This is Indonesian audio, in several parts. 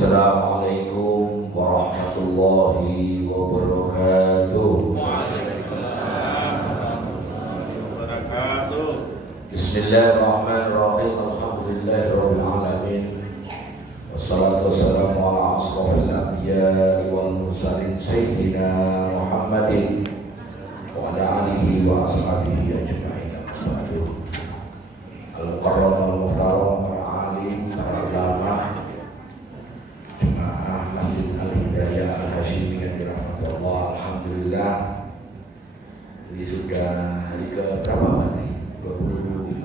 Assalamualaikum warahmatullahi wabarakatuh. Waalaikumsalam warahmatullahi wabarakatuh. Bismillahirrahmanirrahim. Alhamdulillahirabbil alamin. Wassalatu wassalamu ala asrofil anbiya'i wal mursalin sayyidina Muhammadin wa ala alihi wa ashabihi ajma'in. Al-Qur'an al-Muhtaram, para alim, para ulama, jemaah Masjid Al-Hidayah Al-Hashimiyah dirahmati Allah. Alhamdulillah, ini sudah hari ke berapa nih? 26.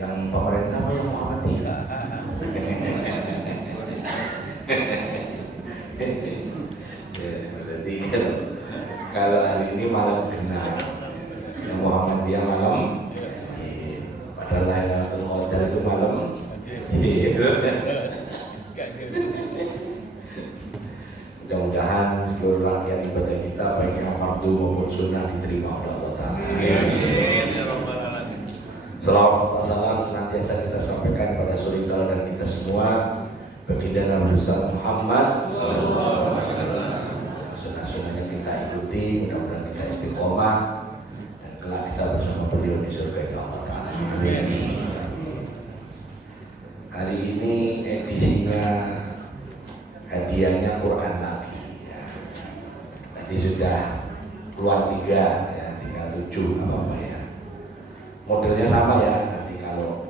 Yang pemerintah mau yang Muhammadiyah. Berarti kalau hari ini malam genap, yang Muhammadiyah malam, padahal Lailatul Qadar itu malam. Mudah-mudahan seluruh rangkaian ibadah kita baik yang fardu maupun sunnah diterima oleh Allah Ta'ala. Salawat dan salam senantiasa kita sampaikan pada suri kala dan kita semua baginda Nabi besar Muhammad sallallahu alaihi wasallam. Sunnah-sunnahnya kita ikuti, mudah-mudahan kita istiqomah dan kelak kita bersama beliau di surga Allah Ta'ala. Amin. Hari ini edisinya hadiahnya Quran lagi ya. Tadi sudah keluar 3 ya, 37 apa ya. Modelnya sama ya, nanti kalau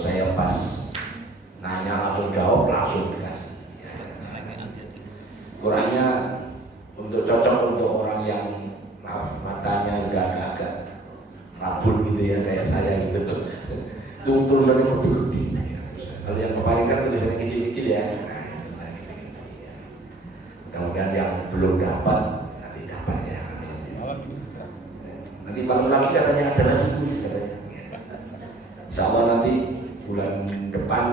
saya pas nanya langsung jawab langsung dikasih ya. Qurannya untuk cocok untuk orang yang matanya udah agak-agak rabun gitu ya, kayak saya gitu tuh. Itu tulisannya gede-gede. Kalau yang kemarin kan tulisannya kecil-kecil ya. Mudah-mudahan yang belum dapat nanti dapat ya. Nanti malam lagi katanya ada lagi kuis katanya. Insyaallah nanti bulan depan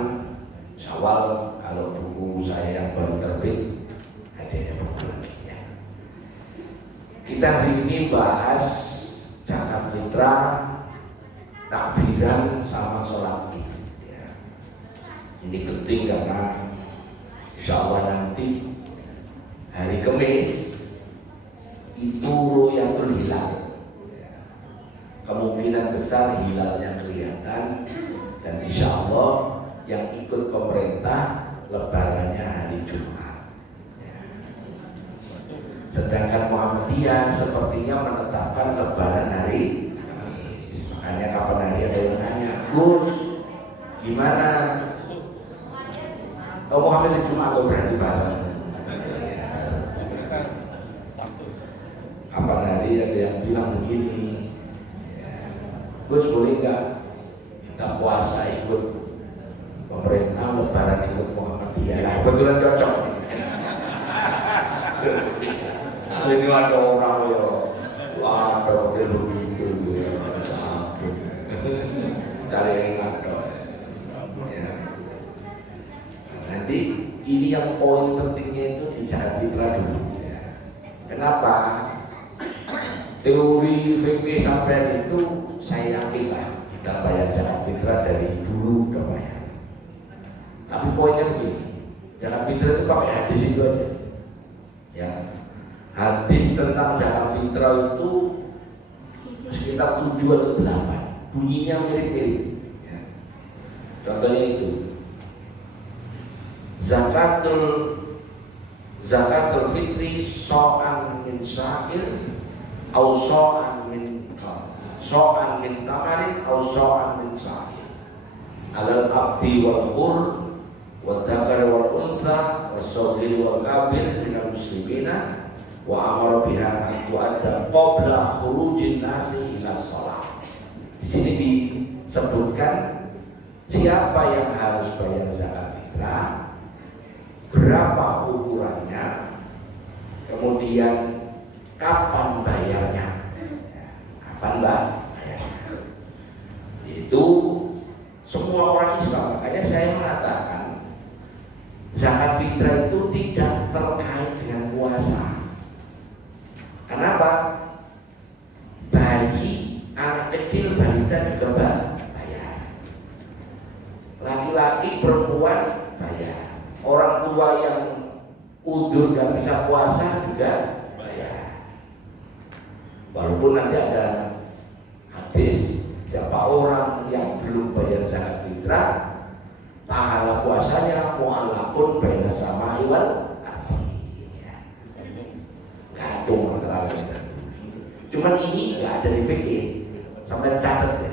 Syawal kalau buku saya yang baru terbit hadiahnya buku lagi ya. Kita hari ini bahas zakat fitrah, takbiran sama sholat Id ya. Ini penting karena insyaallah nanti hari Kamis itu ru'yatul hilal. Kemungkinan besar hilalnya kelihatan dan insya Allah yang ikut pemerintah lebarannya hari Jumat ya. Sedangkan Muhammadiyah sepertinya menetapkan lebaran hari Kamis. Makanya kapan hari ada yang nanya, Gus gimana? Oh Muhammadiyah Jumat atau berarti bareng? Kapan hari ada yang bilang begini, Gus boleh nggak kita puasa ikut pemerintah, lebaran ikut Muhammadiyah? Nah, kebetulan cocok nih. Ini ada orang ya, ada hotel begitu ya, sakit. Cari yang ada. Ya. Nanti ini yang poin pentingnya itu di zakat fitrah dulu. Ya. Kenapa? Teori fikih sampai itu saya yakin lah kita bayar zakat fitrah dari dulu udah bayar. Tapi poinnya begini, zakat fitrah itu pakai hadis itu aja. Ya, hadis tentang zakat fitrah itu sekitar 7 atau 8, bunyinya mirip-mirip. Ya. Contohnya itu, zakatul fitri so'an min sa'ir au so'an min tamarin au so'an min sa'ir alal abdi wal hur wal dzakar wal untha was saghir wal kabir minal muslimina wa amara biha an tu'adda qabla khurujin nasi ila shalah. Di sini disebutkan siapa yang harus bayar zakat fitrah, berapa ukurannya, kemudian kapan bayarnya? Kapan bayarnya? Itu semua orang Islam. Makanya saya mengatakan zakat fitrah itu tidak terkait dengan puasa. Kenapa? Bayi, anak kecil, balita juga bayar. Laki-laki laki-laki perempuan bayar. Orang tua yang udzur nggak bisa puasa juga bayar. Walaupun nanti ada hadis, siapa orang yang belum bayar zakat fitrah, pahala puasanya mu'allaqun baina samai wal ardi. Gantung antara langit. Cuman ini nggak ada di fikih, sampai catat ya.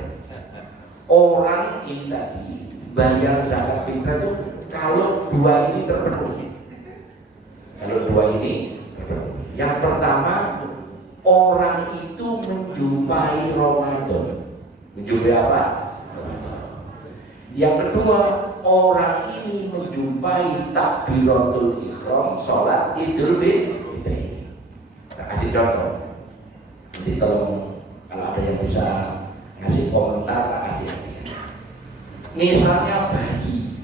Orang ini tadi bayar zakat fitrah itu kalau dua ini terpenuhi. Kalau dua ini terpenuhi. Yang pertama, orang itu menjumpai Ramadan. Menjumpai apa? Ramadan. Yang kedua, orang ini menjumpai takbiratul ihram sholat Idul Fitri. Kita kasih contoh. Nanti kalau ada yang bisa ngasih komentar, tak kasih. Misalnya bayi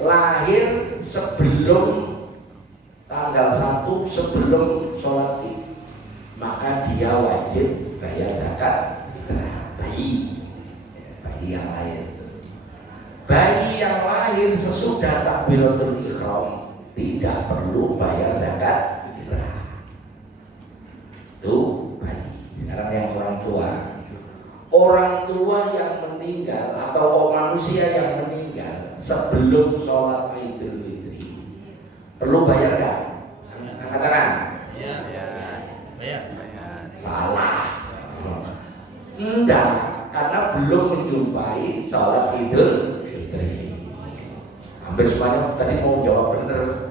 lahir sebelum tanggal 1 sebelum sholat Id, maka dia wajib bayar zakat fitrah. Bayi yang lahir. Bayi yang lahir sesudah takbiratul ihram tidak perlu bayar zakat fitrah. Itu bayi. Sekarang yang orang tua. Orang tua yang meninggal atau manusia yang meninggal sebelum sholat Idul Fitri perlu bayar nggak? Katakan. Bayar. Salah. Enggak, karena belum menjumpai sholat Idul Fitri. Hampir semuanya tadi mau jawab benar.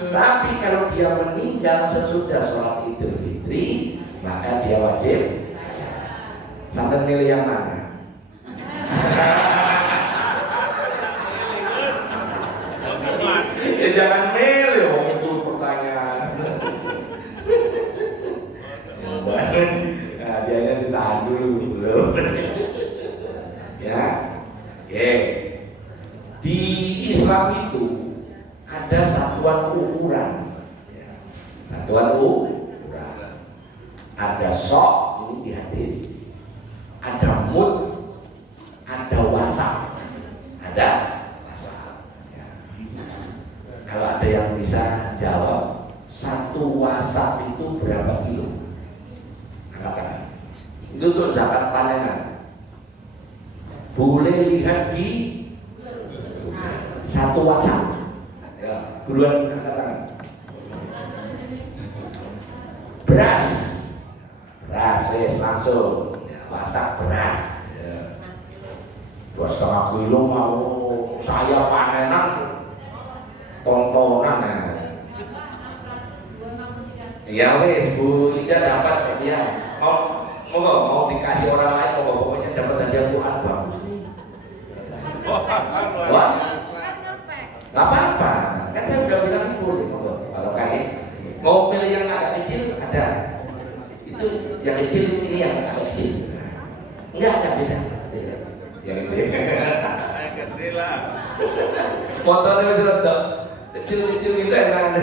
Tapi kalau dia meninggal sesudah sholat Idul Fitri, maka dia wajib. Sampai milih yang mana? Ya jangan milih, oh, itu pertanyaan. Nah, dia ditahan dulu belum. Ya, oke. Di Islam itu ada satuan ukuran. Satuan ukuran. Ada sok, ini di hadis. Ada mud, ada wasak, ada wasak. Ya. Kalau ada yang bisa jawab, satu wasak itu berapa kilo? Angkat tangan. Itu untuk zakat panenan. Boleh lihat di satu wasak. Ya, buruan angkat tangan. Beras, langsung. Masak beras, 2,5 kilo mau saya panenan tontonan ya wes Bu Ida dapat ya mau dikasih orang lain pokoknya dapat hadiah Quran bagus nih. Wah, nggak apa-apa kan saya udah bilang boleh kalau kayak mau pilih yang agak kecil ada itu yang kecil ini yang agak kecil. Enggak beda. Yang ini kecil lah. Motornya sudah kecil itu enak.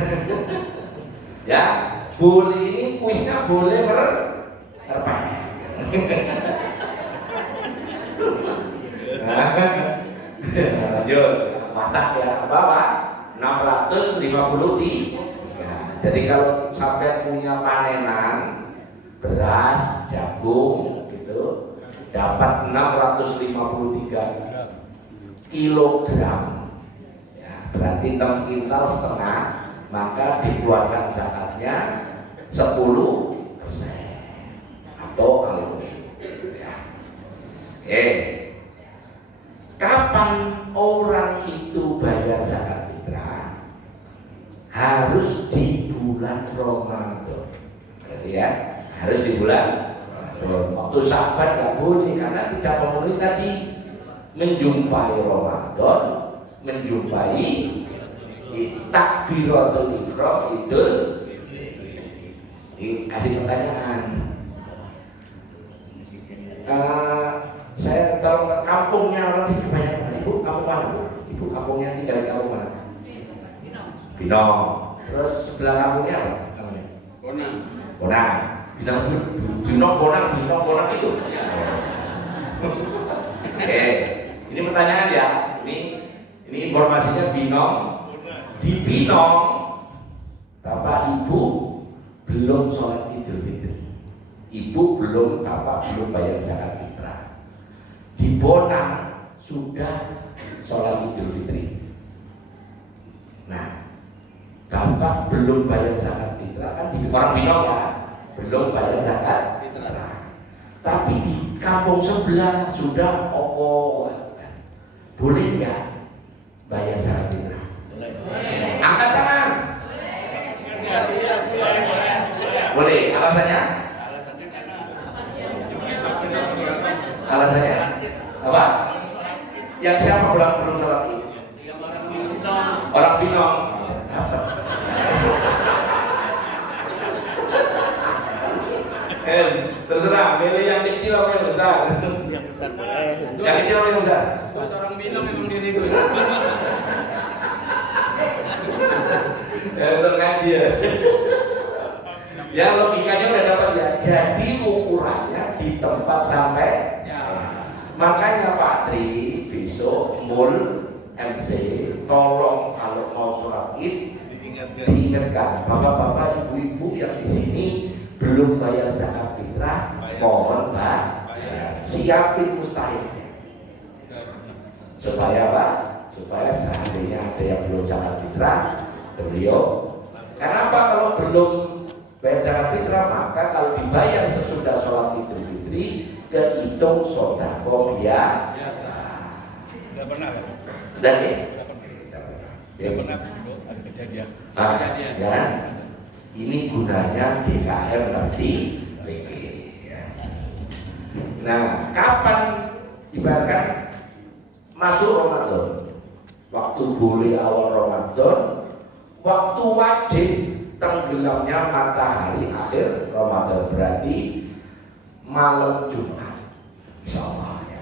Ya, boleh ini kuisnya boleh terpakai. Lanjut, masak ya, Bapak 650 di. Jadi kalau sampai punya panenan beras, jagung gitu dapat 653 kilogram ya, berarti 6,5 kintal, maka dikeluarkan zakatnya 10% atau alus ya. Kapan orang itu bayar zakat fitrah? Harus di bulan Ramadan. Berarti ya, harus di bulan waktu sahabat nggak boleh karena tidak memenuhi tadi menjumpai Ramadan, menjumpai takbiratul ihram Idul. Kasih pertanyaan. Saya tahu kampungnya orang sini banyak. Ibu kampung mana Bu? Ibu kampungnya tinggal di kampung mana? Binong. Terus sebelah kampungnya apa? Bonang. Binong Bonang itu. Ini pertanyaan ya. Ini informasinya Binong. Di Binong, Bapak Ibu belum sholat Idul Fitri. Ibu Bapak belum bayar zakat fitrah. Di Bonang sudah sholat Idul Fitri. Nah, Bapak belum bayar zakat fitrah kan di orang Binong ya, belum bayar zakat fitrah. Tapi di kampung sebelah sudah boleh nggak bayar zakat fitrah? Angkat tangan. Boleh. Alasannya? Alasannya apa? Yang siapa belum sholat Id? Orang Binong. Terserah, milih yang kecil atau yang besar? Yang kecil atau yang besar? Orang Binong memang diri gue. Untuk ngaji ya. Ya logikanya udah dapat ya. Jadi ukurannya di tempat sampai. Makanya Pak Tri besok mul MC tolong kalau mau sholat Id diingatkan bapak-bapak ibu-ibu yang di sini belum bayar zakat fitrah, mohon bayar. Siapin mustahilnya. Supaya apa? Supaya seandainya ada yang belum zakat fitrah, beliau. Kenapa kalau belum bayar zakat fitrah? Maka kalau dibayar sesudah sholat Idul Fitri, kehitung sedekah biasa. Tidak pernah kan? Dan ya? Tidak pernah ada kejadian. Ya kan? Ini gunanya DKM nanti. Ya. Nah, kapan ibaratkan masuk Ramadan? Waktu boleh awal Ramadan, waktu wajib tenggelamnya matahari akhir Ramadan, berarti malam Jumat, insyaallah ya.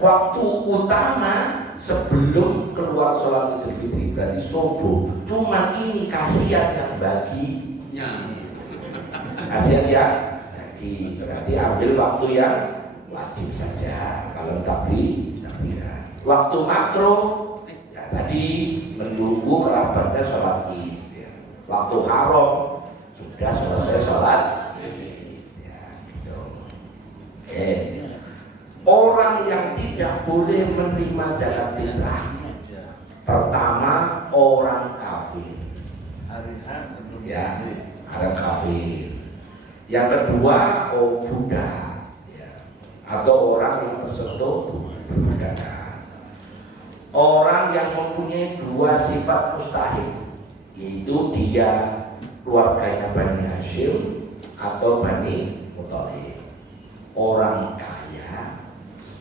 Waktu utama sebelum keluar sholat Idul Fitri berarti subuh. Cuma ini kasihan yang baginya. Kasihan yang bagi, berarti ambil waktu yang wajib saja. Kalau tapi ya. Waktu makro ya tadi menunggu kerabatnya sholat Id. Ya. Waktu haram sudah selesai sholat Id. Ya, gitu. Orang yang tidak boleh menerima zakat fitrah, pertama orang kafir. Ya, orang kafir. Yang kedua, Buddha, ya. Atau orang yang tersentuh perdagangan. Orang yang mempunyai dua sifat mustahil, yaitu dia keluarganya Bani Hashim atau Bani Muthalib. Orang kaya,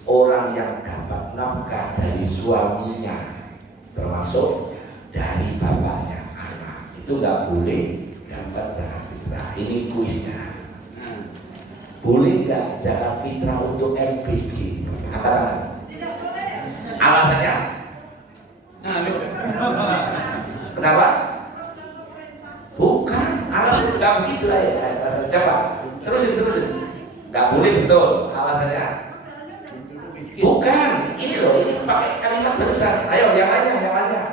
orang yang dapat nafkah dari suaminya, termasuk dari bapaknya anak, itu nggak boleh dapat zakat fitrah. Ini kuisnya. Boleh nggak zakat fitrah untuk MBG? Apa? Tidak boleh. Alasannya? Kenapa? Bukan, alasan nggak begitu lah ya. Coba terusin. Nggak boleh betul. Alasannya? Bukan, ini loh, ini pakai kalimat besar. Ayo yang lainnya.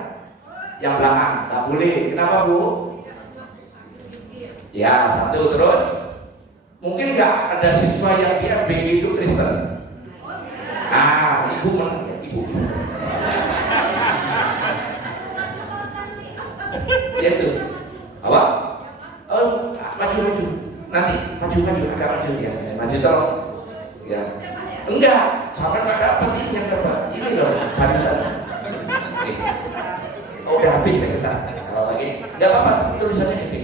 Yang belakang, nggak boleh. Kenapa Bu? Ya satu terus. Mungkin nggak ada siswa yang dia MBG itu Kristen. Ibu menang ya, ibu. Ya tuh. Apa? Maju. Nanti maju agak maju ya. Maju tolong. Ya. Enggak, sampai nggak dapat ini yang dapat. Ini loh, barisan. Udah habis ya kita. Kalau lagi, nggak apa-apa. Tulisannya ini.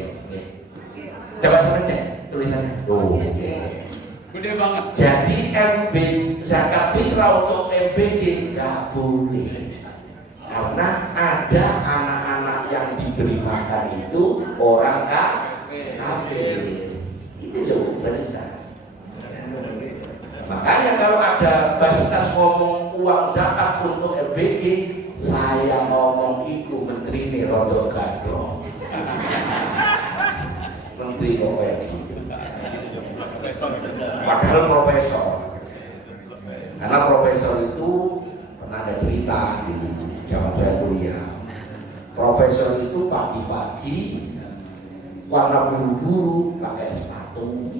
Coba sampai cek tulisannya. Gede banget. Jadi zakat fitrah untuk MBG nggak boleh. Karena ada anak-anak yang diberi makan itu orang kafir. Itu jauh barisan. Makanya kalau ada Basnas ngomong uang zakat untuk MBG, saya ngomong itu menteri ini rodo gadong. Menteri kok kayak gitu. Padahal profesor. Karena profesor itu pernah ada cerita di zaman saya kuliah. Profesor itu pagi-pagi warna biru-biru pakai sepatu,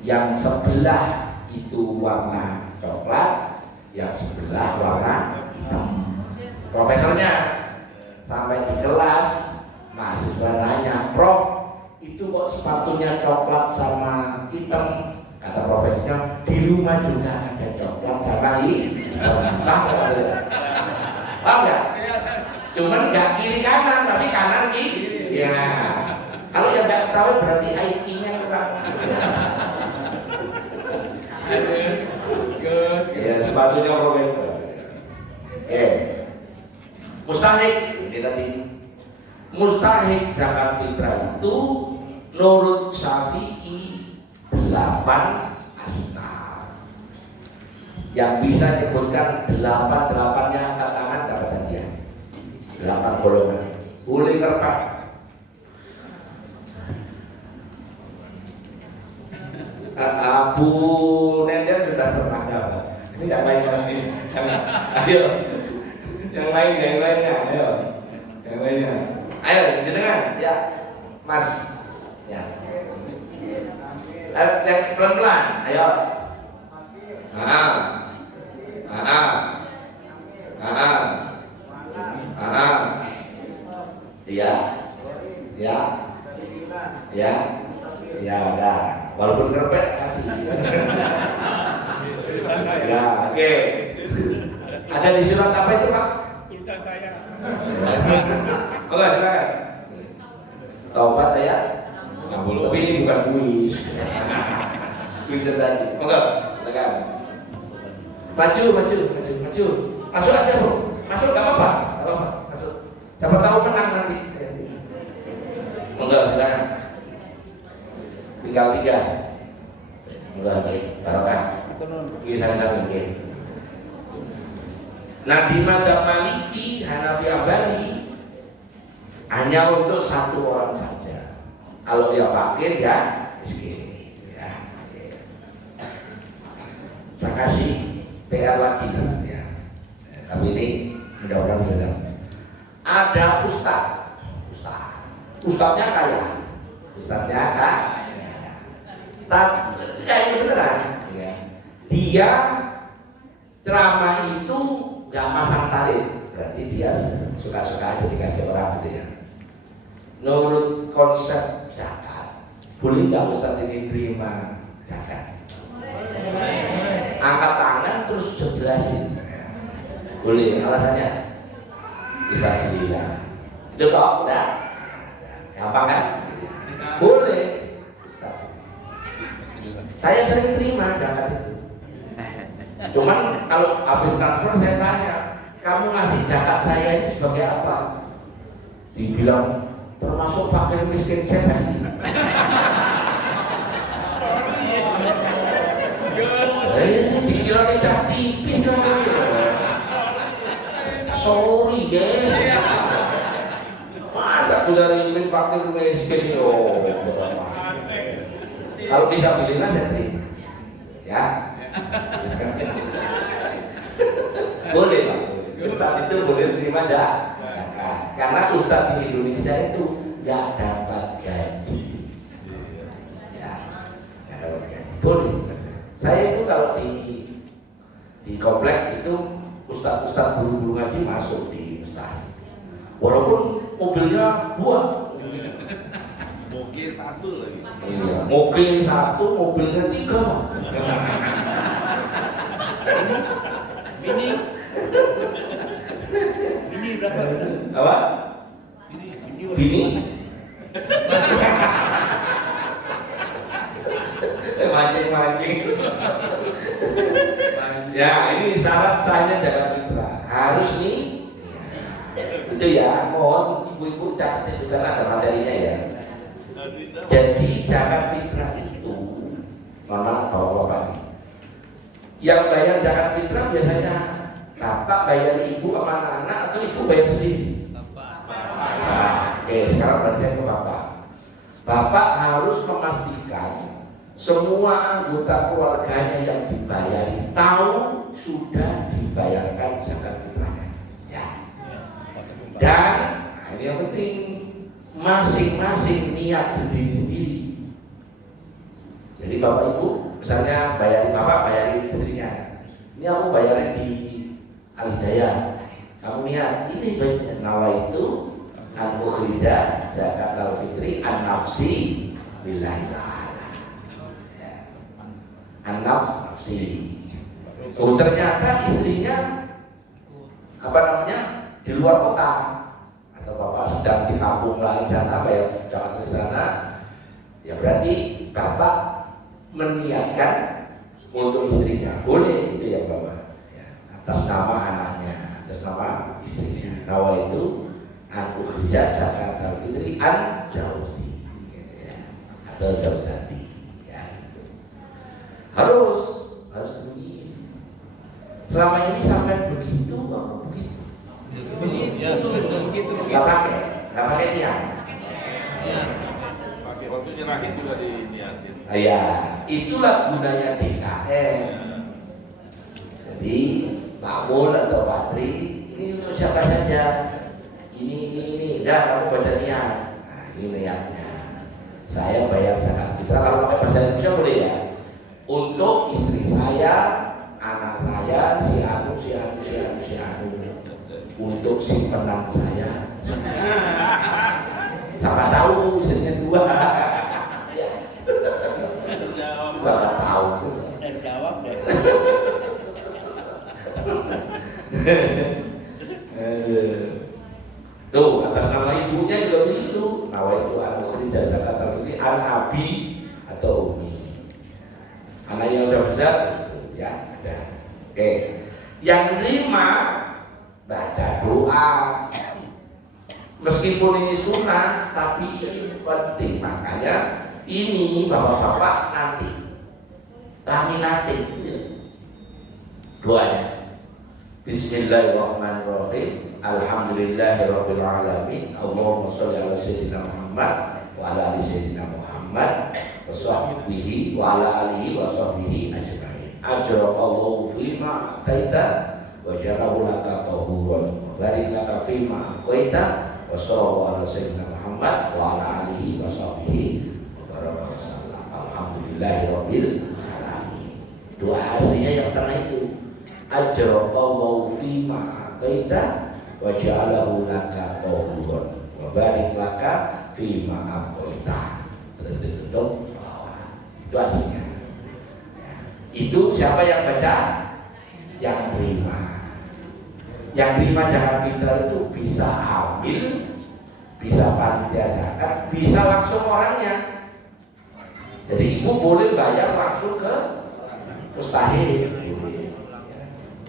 yang sebelah itu warna coklat, yang sebelah warna hitam. Profesornya sampai di kelas, mahasiswa nanya, "Prof, itu kok sepatunya coklat sama hitam?" Kata profesornya, "Di rumah juga ada coklat sama hitam." Paham nggak? Cuman nggak kiri kanan, tapi kanan kiri. Ya. Kalau yang nggak tahu berarti IQ-nya kurang. Ya, sepatunya profesor. Mustahik ini tadi. Mustahik zakat fitrah itu menurut Syafi'i 8 asnaf. Yang bisa disebutkan 8-8-nya angkat tangan dapat hadiah. 8 golongan. Boleh kertas. Abu Nender sudah tertangkap. Ini yang lain lagi. Ayo, yang lainnya, ayo, yang lainnya. Ayo, jenengan, ya, Mas, ya. Yang pelan-pelan, ayo. Ya, udah. Walaupun kerpet kasih. Ya, oke. Ada di surat apa itu, Pak? Tulisan saya. Oke, silakan. Taubat ayat 60. Tapi ini bukan kuis. Kuis tadi. Oke, silakan. Maju. Masuk aja, Bro. Masuk enggak apa-apa. Masuk. Siapa tahu menang nanti. Enggak, silakan. Tinggal 3. Enggak, baik. Barokah. Bisa mungkin. Nabi Madzhab Maliki, Hanafi, Hambali hanya untuk satu orang saja. Kalau dia fakir ya miskin. Ya. Saya kasih PR lagi ya. Tapi ini mudah-mudahan sudah. Ada ustadznya kaya. Ustadznya kaya. Tapi kayaknya beneran. Ya. Dia ceramah itu nggak masang tarif, berarti dia suka-suka aja dikasih orang gitu ya. Menurut konsep zakat, boleh nggak Ustadz ini terima zakat? Angkat tangan terus jelasin. Boleh, alasannya bisa dibilang. Itu kok udah gampang kan? Boleh. Saya sering terima zakat itu. Cuman kalau habis transfer saya tanya, kamu ngasih zakat saya ini sebagai apa? Dibilang termasuk fakir miskin saya tadi. Dikira kecah tipis kan? Sorry guys. Masa aku dari fakir miskin yo? Kalau bisa pilihlah saya terima. Ya. Boleh Pak, Ustadz itu boleh terima zakat. Karena Ustadz di Indonesia itu nggak dapat gaji. Ya, nggak dapat gaji. Boleh. Saya itu kalau di komplek itu Ustadz guru ngaji masuk di Ustadz. Walaupun mobilnya 2. Moge 1 lagi. Iya, moge 1, mobilnya 3. Ini berapa? Apa? Bini? Mancing. Ya, ini syarat sahnya zakat fitrah. Harus nih. Itu ya, mohon ibu-ibu catat itu karena ada materinya ya. Jadi zakat fitrah itu, mana bapak-bapak yang bayar zakat fitrah biasanya bapak bayar ibu sama anak atau ibu bayar sendiri? Bapak. Oke, sekarang berarti saya ke bapak. Bapak harus memastikan semua anggota keluarganya yang dibayari tahu sudah dibayarkan bayar zakat fitrahnya. Ya. Dan ini yang penting, masing-masing niat sendiri-sendiri. Jadi bapak ibu, misalnya bayarin bapak, bayarin istrinya. Ini aku bayarin di Al-Hidayah. Kamu niat, ini baiknya nawa itu an ukhrija zakat al-fitri an nafsi lillahi ta'ala. Ya. An nafsi. Oh ternyata istrinya apa namanya di luar kota atau bapak sedang di kampung lain sana, bayar zakat di sana, ya berarti bapak meniatkan untuk istrinya, boleh itu ya bapak, ya, atas nama anaknya, atas nama istrinya. Nawa itu aku kerja zakat al-fitri an zauji, ya, atau zaujati, ya. Harus begini. Selama ini sampai begitu apa begitu? Begitu. Nggak pakai niat. Pakai waktu nyerahin juga diniatin. Ya, itulah gunanya DKM. Jadi Pak Mul atau Pak Tri, ini untuk siapa saja. Ini, dah kamu baca niat. Nah, ini niatnya. Saya bayar zakat fitrah kalau pakai bahasa Indonesia boleh ya. Untuk istri saya, anak saya, si anu. Untuk simpenan saya. Siapa tahu istrinya 2. Siapa tahu. Dan jawab deh. Tuh atas nama ibunya juga begitu. Nawa itu anu kerja zakat al-fitri an abi atau umi. Anak yang sudah besar itu ya ada. Oke. Yang kelima baca doa. Meskipun ini sunnah tapi ini penting, makanya ini bapak-bapak nanti laminatin doanya. Bismillahirrahmanirrahim. Alhamdulillahirabbil alamin. Allahumma shalli ala sayyidina Muhammad wa ala ali sayyidina Muhammad wa sahbihi wa ala alihi wa sahbihi ajma'in. Ajrallahu fima ataita wa ja'alahu laka tahuran wa barik laka fima aqaita wa sallallahu ala sayyidina Muhammad wa ala alihi wa sahbihi wa baraka wasallam. Alhamdulillahirabbil alamin. Doa aslinya yang pertama itu ajrallahu fima aqaita wa ja'alahu laka tahuran wa barik laka fima aqaita. Terus ditutup itu artinya. Itu siapa yang baca? Yang terima. Yang terima zakat fitrah itu bisa ambil, bisa panitia zakat, bisa langsung orangnya. Jadi ibu boleh bayar langsung ke mustahil.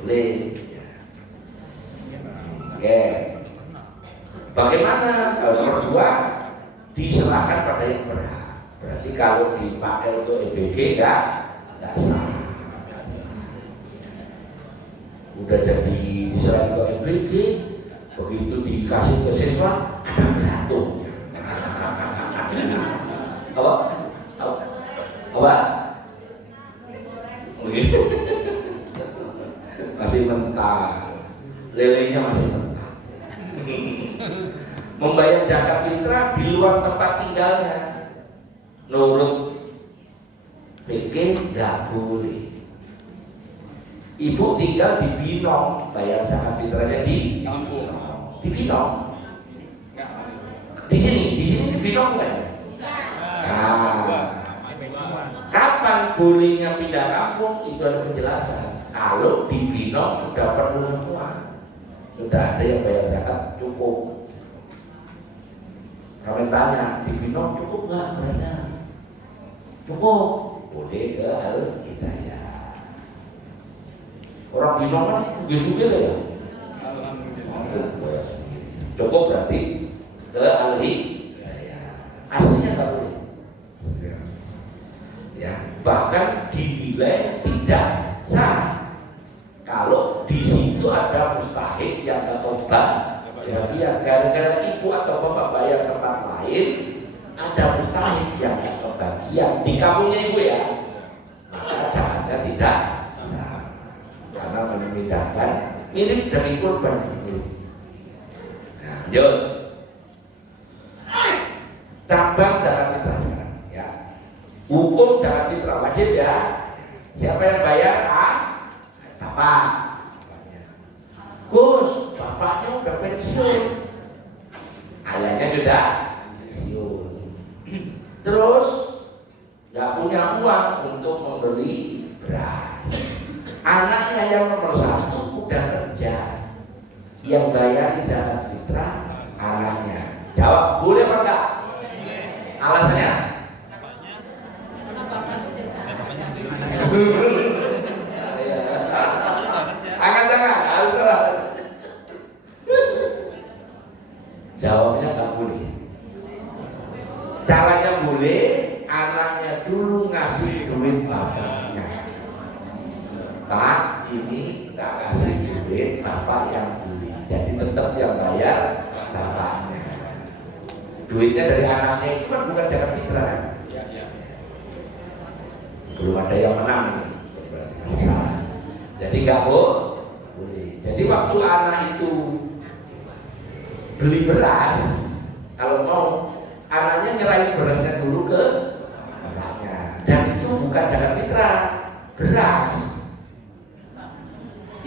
Boleh. Oke. Bagaimana? Kalau nomor 2 diserahkan pada yang berhak. Berarti kalau dipakai untuk EBG enggak sah. Udah jadi diserahkan ke EBG, begitu dikasih ke siswa ada beratungnya. Apa? Begitu. Masih mentah, lelenya masih mentah. Membayar zakat fitrah di luar tempat tinggalnya, menurut PK nggak boleh. Ibu tinggal di Binong, bayar zakat fitrahnya di Kampung. Di Binong. Di sini di Binong kan? Nah, kapan bolehnya pindah kampung itu ada penjelasan. Kalau di Binong sudah penuh semua, sudah ada yang bayar zakat cukup. Kami tanya, di Binong cukup nggak berarti? Cukup, boleh ke Al-Hidayah. Orang Binong kan juga ya. Alhamdulillah. Cukup berarti ke Al-Hidayah. Aslinya nggak boleh. Ya, bahkan dinilai tidak sah. Kalau di situ ada mustahik yang ketobat, ya biar gara-gara ibu atau bapak bayar tempat lain, ada mustahik yang kebagian di kampungnya ibu ya, maka zakatnya tidak, karena memindahkan Mirip dari kurban. Nah, yuk. Cabang zakat fitrah sekarang, ya. Hukum zakat fitrah wajib ya. Siapa yang bayar? Bapak. Gus, bapaknya udah pensiun, ayahnya sudah pensiun. Terus nggak punya uang untuk membeli beras. Anaknya yang nomor 1 udah kerja, yang bayar zakat fitrah anaknya. Jawab, boleh apa enggak? Alasannya? Angkat tangan, harus. Jawabnya nggak boleh. Caranya boleh, anaknya dulu ngasih duit bapaknya. Pak, ini tak kasih duit bapak yang beli, jadi tetap yang bayar bapaknya. Duitnya dari anaknya itu kan bukan zakat fitrah. Belum ada yang menang nih. Jadi nggak boleh. Jadi waktu anak itu beli beras, kalau mau anaknya nyerahin berasnya dulu ke bapaknya. Dan itu bukan zakat fitrah, beras.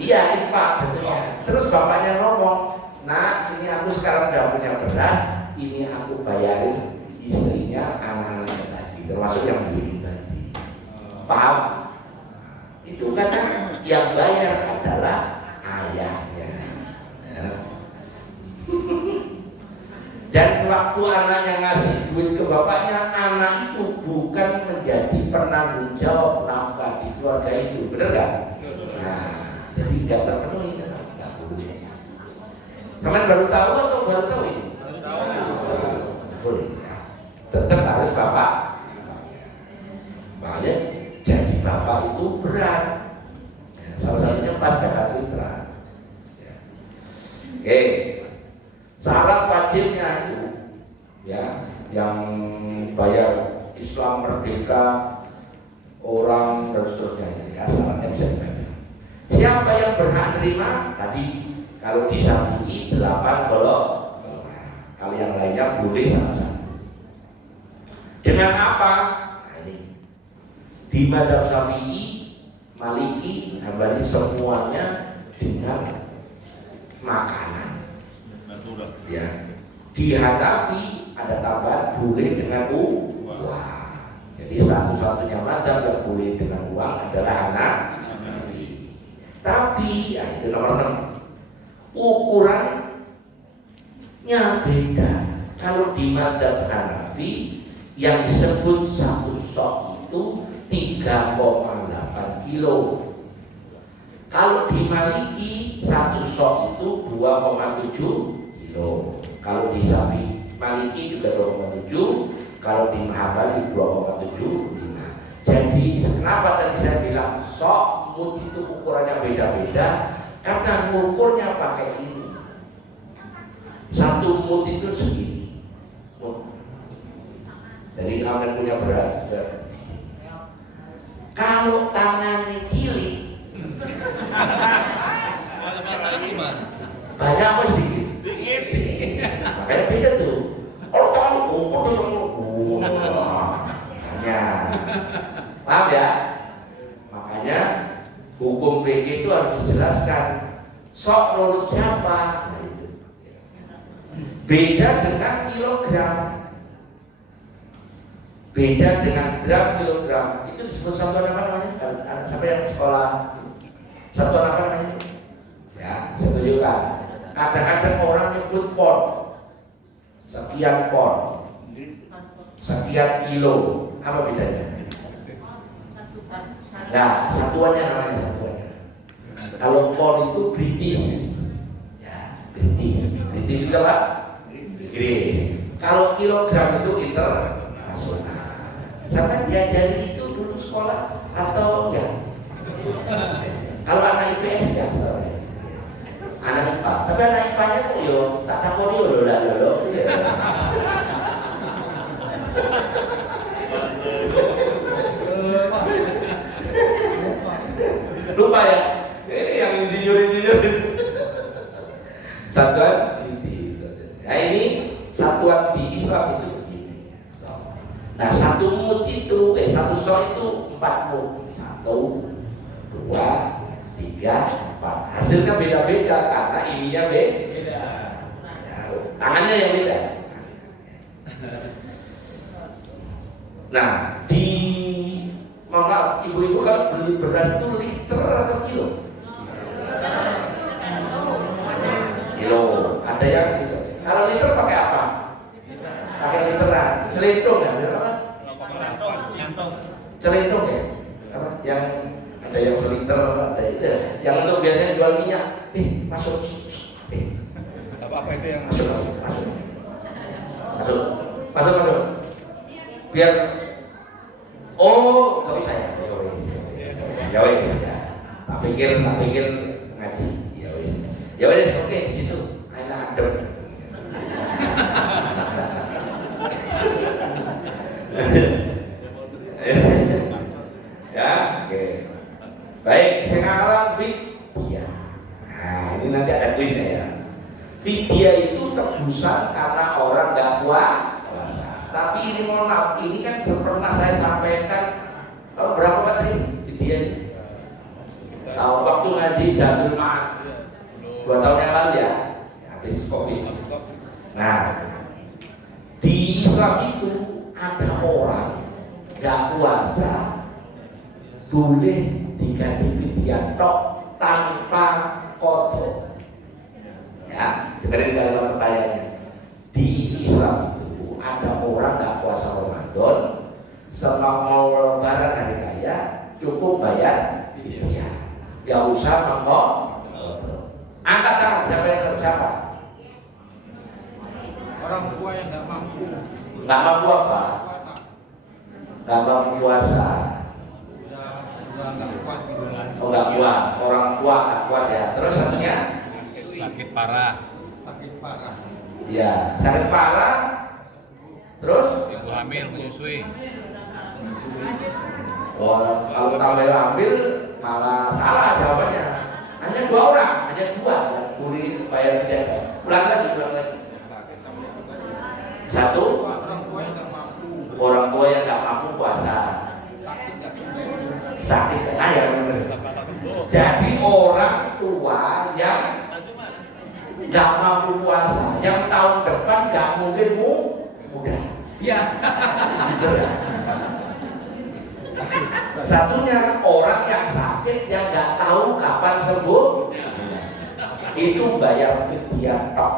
Iya, infak betulnya. Terus bapaknya ngomong, nah ini aku sekarang udah punya beras, ini aku bayarin istrinya, anak-anaknya tadi, termasuk yang beli tadi. Paham? Itu karena yang bayar adalah ayahnya. Ya. Dan waktu anaknya ngasih duit ke bapaknya, anak itu bukan menjadi penanggung jawab nafkah di keluarga itu, benar nggak? Nah, jadi nggak terpenuhi, nggak boleh. Kalian baru tahu atau baru tahu ini? Boleh. Ya. Tetap harus bapak. Makanya jadi bapak itu berat. Ya, salah satunya pas zakat fitrah. Ya. Oke. Syarat wajibnya itu, ya, yang bayar Islam merdeka orang dan seterusnya, ya, syaratnya bisa dibaca. Siapa yang berhak terima? Tadi kalau di Syafi'i 8 kalau yang lainnya boleh salah satu. Dengan apa? Nah, ini di mazhab Syafi'i, Maliki, Hambali semuanya dengan makanan. Ya, di Hanafi ada tambahan boleh dengan uang. Jadi satu-satunya mazhab yang boleh dengan uang adalah Hanafi. Tapi ya, itu nomor 6. Ukurannya beda. Kalau di mazhab Hanafi yang disebut satu sok itu 3,8 kilo. Kalau di Maliki satu sok itu 2,7 kilo. Kalau di Syafi'i Maliki juga 2,7, kalau di Hambali 2,75. Jadi kenapa tadi saya bilang sok mud itu ukurannya beda-beda? Karena ngukurnya pakai ini. Satu mud itu segini. Jadi kalian punya beras. Kalau tangannya cilik, banyak apa sedikit? Makanya beda tuh. Kalau tangan kotor hanya, paham ya? Makanya hukum fikih itu harus dijelaskan. Sok menurut siapa? Nah, itu. Beda dengan kilogram. Beda dengan gram kilogram. Itu disebut satuan apa namanya? Sampai yang sekolah satuan apa namanya? Ya, saya tunjukkan. Kadang-kadang orang nyebut pon, sekian pon, sekian kilo, apa bedanya? Nah, satuannya namanya satuannya. Kalau pon itu British, ya British itu apa? Inggris. Kalau kilogram itu internasional. Sampai diajari itu dulu sekolah atau enggak? Kalau anak IPS enggak soalnya. Anak IPA, tapi anak IPA-nya kok yo tak takoni yo lho. Lupa ya? Ini yang insinyur Satuan kritis. Nah ini satuan di Islam itu begini. Nah satu mut itu, satu so itu 4 mut. 1, 2, 3, 4. Hasilnya beda-beda karena ininya beda. Tangannya yang beda. Nah di maka ibu-ibu kan beli beras itu liter atau kilo? Kilo. Ada yang gitu. Kalau liter pakai apa? Pakai literan. Celendong ya? Celendong ya? Apa? Yang ada yang seliter, ada itu. Yang untuk biasanya jual minyak. Masuk. Apa itu yang Masuk. Biar oh, nggak usah ya. Ya wes. Tak pikir ngaji. Ya wes, oke di situ. Enak adem. Ya, oke. Baik, sekarang fidyah. Nah, ini nanti ada kuisnya ya. Fidyah itu tebusan karena orang nggak puasa. Tapi ini mohon maaf, ini kan pernah saya sampaikan tahun berapa Pak tadi? Fidyah ini? Tahun waktu ngaji Jadul Ma'ad 2 tahun yang lalu ya, habis Covid. Nah, di Islam itu ada orang nggak puasa boleh diganti fidyah tok tanpa qadha. Ya, dengerin dalam pertanyaannya. Di Islam itu ada orang nggak puasa Ramadan, selama mau lebaran hari raya cukup bayar fidyah. Nggak usah mengkok. Angkat tangan siapa yang tahu siapa? orang tua yang nggak mampu? Nggak mampu apa? Nggak mampu puasa. Udah nggak kuat gitu lah. Oh nggak kuat, orang tua nggak kuat ya. Terus satunya? Sakit parah. Ya, sakit parah. Terus? Ibu hamil menyusui. Oh, kalau tambah hamil malah salah jawabannya. Hanya 2 orang, hanya 2 yang boleh bayar fidyah. Ulang lagi. 1, orang tua yang nggak mampu puasa. Sakit, ya benar. Jadi orang tua yang nggak mampu puasa, yang tahun depan nggak mungkin mudah. Iya. Gitu ya. Satunya orang yang sakit yang nggak tahu kapan sembuh, itu bayar fidyah tok.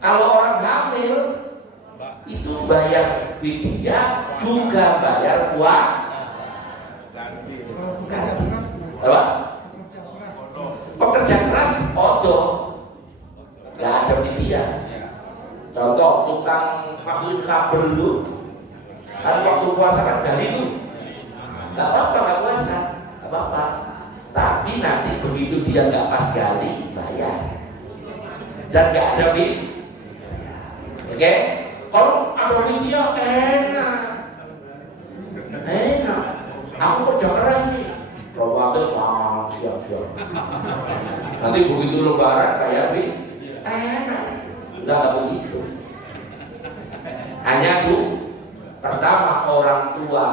Kalau orang hamil itu bayar fidyah juga bayar puasa. Apa? Pekerja keras odol nggak ada fidyah. Contoh tukang masuk kabel itu kan waktu puasa kan gali itu nggak apa-apa, nggak puasa, nggak apa-apa. Tapi nanti begitu dia nggak pas gali bayar dan nggak ada fidyah. Oke? Kalau ada fidyah enak. Aku kerja keras nih. Ramadan siap. Nanti begitu lebaran kayak enak. Enggak begitu. Hanya pertama orang tua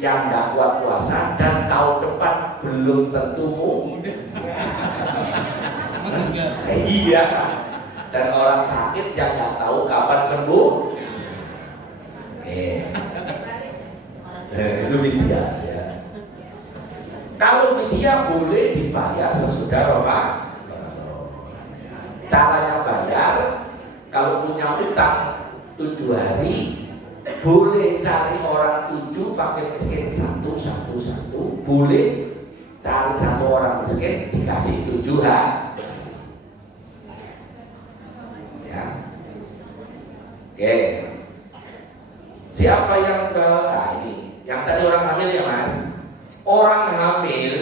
yang nggak kuat puasa dan tahun depan belum tentu iya. Dan orang sakit yang nggak tahu kapan sembuh. Itu fidyah ya. Kalau fidyah boleh dibayar sesudah Ramadan. Caranya bayar, kalau punya utang 7 hari, boleh cari orang 7 pakai miskin 1, boleh cari 1 orang miskin dikasih 7 hari. Ya. Oke. Siapa yang ini? Yang tadi orang hamil ya Mas. Orang hamil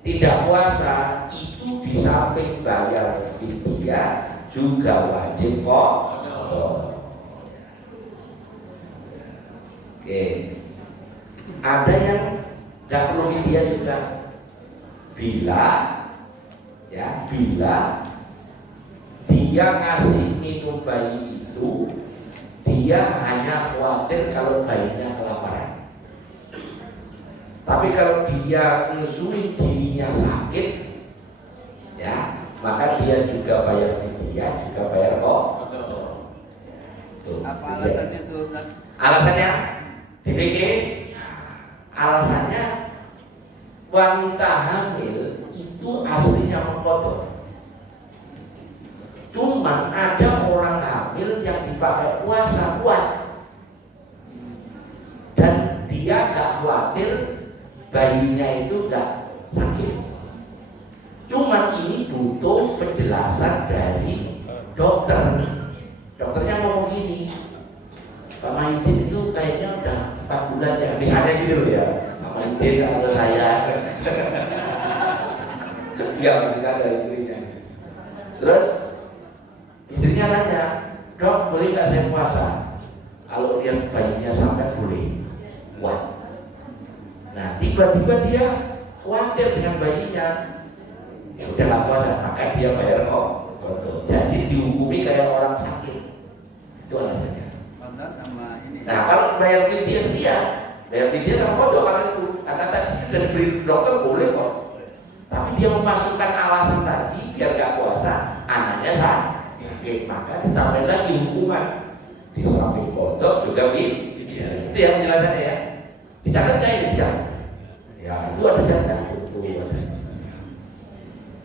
tidak puasa itu di samping bayar fidyah juga wajib kok. Oke. Ada yang nggak perlu fidyah juga. Bila dia ngasih minum bayi itu, dia hanya khawatir kalau bayinya kelaparan. Tapi kalau dia nyusui dirinya sakit, ya, maka dia juga bayar fidyah, juga bayar kok. Apa alasannya tuh Ustaz? Alasannya dipikir, alasannya wanita hamil itu aslinya mengkotor. Cuman ada orang hamil yang dipakai puasa kuat, dan dia nggak khawatir bayinya itu nggak sakit. Cuman ini butuh penjelasan dari dokter. Dokternya ngomong gini, Pak Maidin itu kayaknya udah 4 bulan ya, misalnya gitu loh ya. Pak Maidin atau saya, ya kita ada istrinya. Terus istrinya nanya, dok boleh nggak saya puasa? Kalau lihat bayinya sampai boleh. Wah. Nah tiba-tiba dia khawatir dengan bayinya. Ya udah nggak puasa, maka dia bayar kok. Jadi dihukumi kayak orang sakit. Itu alasannya. Kontak sama ini. Nah kalau bayar fidyah dia, bayar fidyah sama kodok kalau itu. Karena tadi sudah diberi dokter boleh kok. Tapi dia memasukkan alasan tadi biar nggak puasa, anaknya sakit, maka ditambahin lagi hukuman. Di samping kodok juga fidyah. Itu yang penjelasannya ya. Dicatat nggak ini dia? Ya itu ada catatan.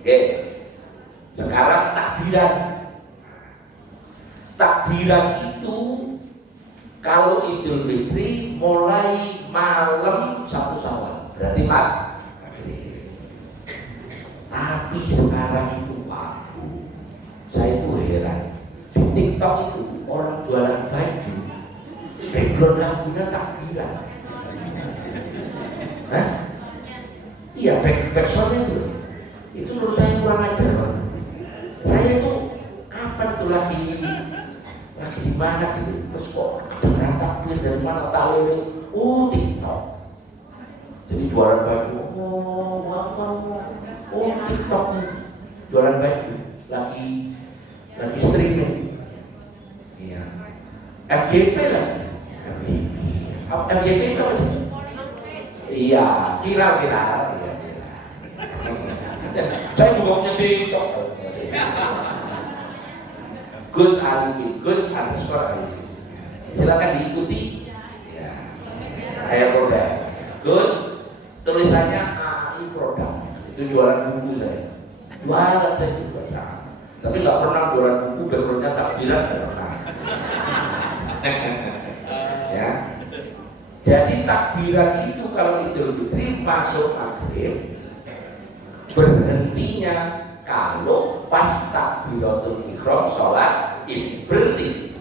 Oke. Sekarang takbiran. Takbiran itu kalau Idul Fitri mulai malam 1 Syawal, berarti maghrib. Tapi sekarang itu aku, saya itu heran. Di TikTok itu orang jualan baju, background lagunya takbiran. Hah? Iya, backsoundnya itu menurut saya kurang ajar. Saya itu kapan tuh lagi di mana gitu, terus kok dengar takbir dari mana tali, oh TikTok. Jadi jualan baju, oh TikTok nih, jualan baju, lagi streaming. Iya, FYP lah, FYP itu apa sih? Iya, viral. Iya. Saya juga punya TikTok. Gus Arifin, Gus Arifin. Silakan diikuti. Ya. Saya produk. Gus tulisannya AI produk. Itu jualan buku saya. Jualan saya juga sama. Tapi nggak pernah jualan buku backgroundnya takbiran nggak pernah. Ya. Jadi takbiran itu kalau Idul Fitri masuk maghrib, berhentinya kalau pas takbiratul ihram sholat Id berhenti.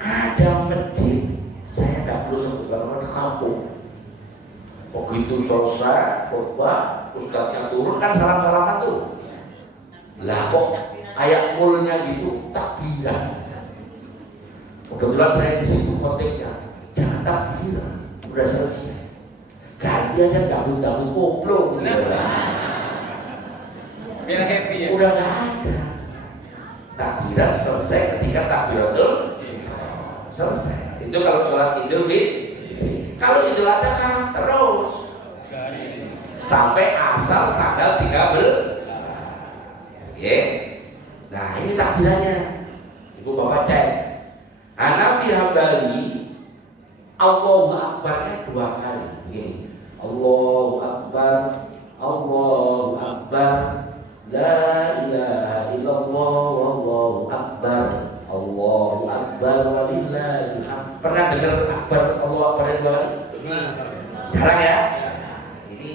Ada masjid, saya nggak perlu sebut karena di kampung. Begitu selesai khotbah, ustadznya turun kan salam-salaman tuh. Lah kok kayak mulnya gitu takbiran. Kebetulan saya di situ khotibnya, jangan takbiran, udah selesai. Ganti aja dangdut koplo gitu. Biar happy ya. Udah nggak ada. Takbiran selesai ketika takbiratul selesai. Itu kalau sholat Idul Fitri. Kalau Idul Adha kan terus sampai asal tanggal 13. Oke. Nah ini takbirannya. Ibu bapak cek. Hanafi Hambali Allahu Akbarnya 2 kali. Begini. Allahu Akbar, Allahu Akbar. La ilaha illallah wallahu akbar. Allahu akbar walillahil hamd. Pernah dengar akbar Allahu akbar yang 2 kali? Jarang ya? Ini